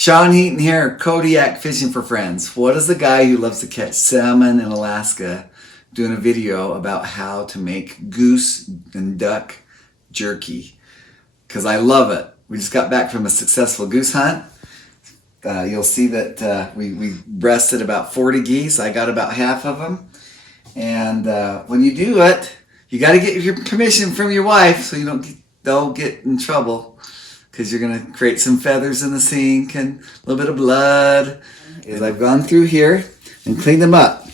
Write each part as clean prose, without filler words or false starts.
Sean Heaton here, Kodiak Fishing for Friends. What is the guy who loves to catch salmon in Alaska doing a video about how to make goose and duck jerky? Because I love it. We just got back from a successful goose hunt. You'll see that we breasted about 40 geese. I got about half of them. And when you do it, you got to get your permission from your wife so you don't get in trouble. Because you're going to create some feathers in the sink and a little bit of blood. As I've gone through here and cleaned them up.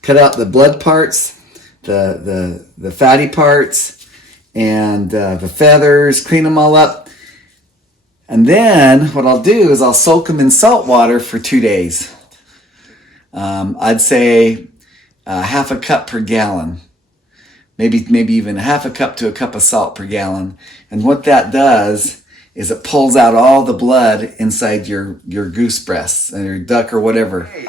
Cut out the blood parts, the fatty parts, and the feathers, clean them all up. And then what I'll do is I'll soak them in salt water for 2 days. I'd say half a cup per gallon. Maybe even half a cup to a cup of salt per gallon. And what that does is it pulls out all the blood inside your goose breasts and your duck or whatever. Okay.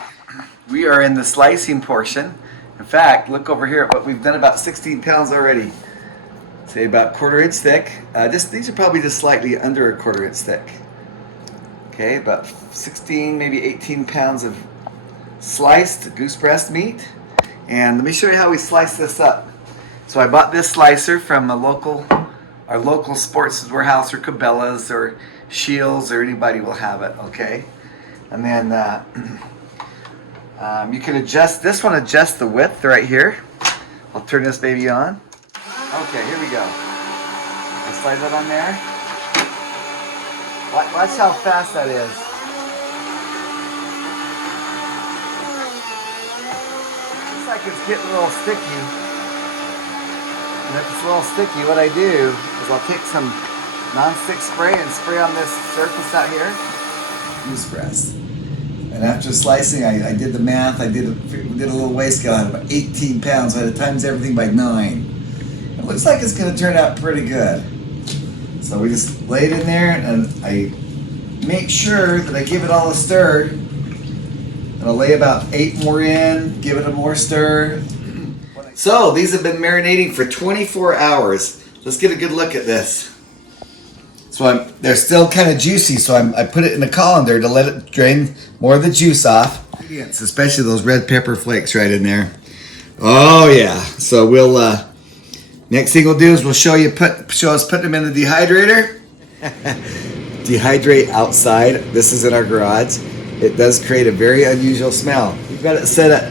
We are in the slicing portion. In fact, look over here, but we've done about 16 pounds already. Say about 1/4 inch thick. These are probably just slightly under a 1/4 inch thick. Okay, about 16, maybe 18 pounds of sliced goose breast meat. And let me show you how we slice this up. So I bought this slicer from our local sports warehouse or Cabela's or Shields or anybody will have it, okay? And then you can adjust, this one adjusts the width right here. I'll turn this baby on. Okay, here we go. I slide that on there. Watch how fast that is. Looks like it's getting a little sticky. And if it's a little sticky, what I do is I'll take some non-stick spray and spray on this surface out here. Goose breast. And after slicing, I did the math. I did a little weigh scale. I had about 18 pounds. So I had to times everything by 9. It looks like it's going to turn out pretty good. So we just lay it in there, and I make sure that I give it all a stir. And I'll lay about 8 more in, give it a more stir. So these have been marinating for 24 hours. Let's get a good look at this. So they're still kind of juicy, so I put it in a colander to let it drain more of the juice off. Ingredients, especially those red pepper flakes right in there. Oh yeah. So we'll next thing we'll do is we'll show us putting them in the dehydrator. Dehydrate outside. This is in our garage. It does create a very unusual smell. We've got it set up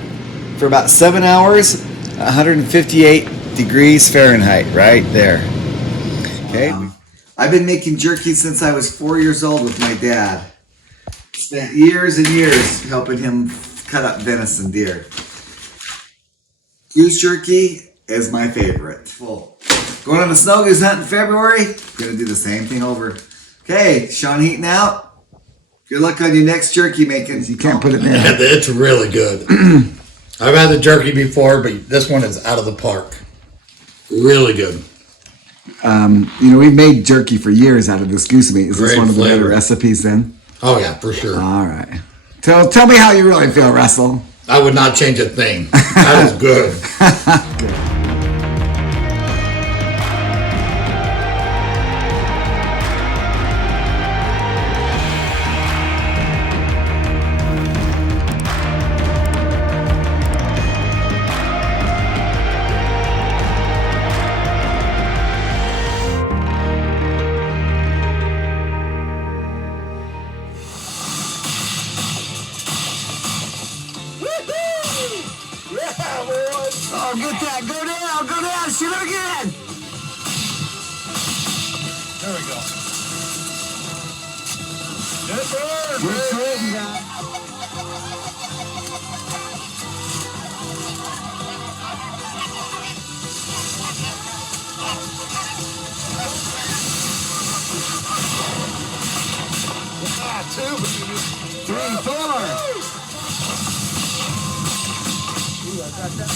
for about 7 hours. 158 degrees Fahrenheit, right there. Okay. I've been making jerky since I was 4 years old with my dad. Spent years and years helping him cut up venison deer. Goose jerky is my favorite. Well, going on a snow goose hunt in February, gonna do the same thing over. Okay, Sean Heaton out. Good luck on your next jerky making. You can't put it in. Yeah, it's really good. I've had the jerky before, but this one is out of the park. Really good. We've made jerky for years out of this goose meat. Is this one of the better recipes then? Oh yeah, for sure. All right. Tell me how you really feel, Russell. I would not change a thing. That is good. Good. Oh, get that. Go down, shoot it again. There we go. Good shooting, guys. Two, 3, 4. Ooh, I got that.